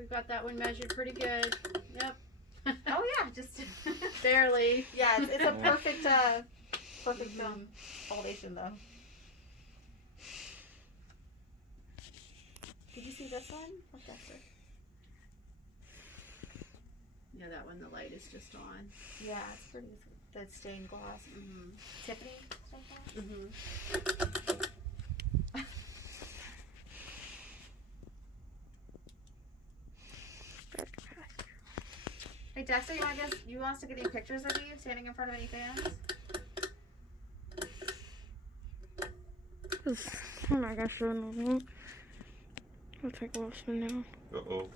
we got that one measured pretty good. Yep. Oh yeah, just barely. Yeah, it's a perfect foundation though. Did you see this one? What that's it? Yeah, that one the light is just on. Yeah, it's pretty. The stained glass. Mm-hmm. Tiffany stained glass. Mm-hmm. Hey Dexter, you want us to get any pictures of you standing in front of any fans? I'm not gonna show no. I'll take Wilson now. Uh-oh.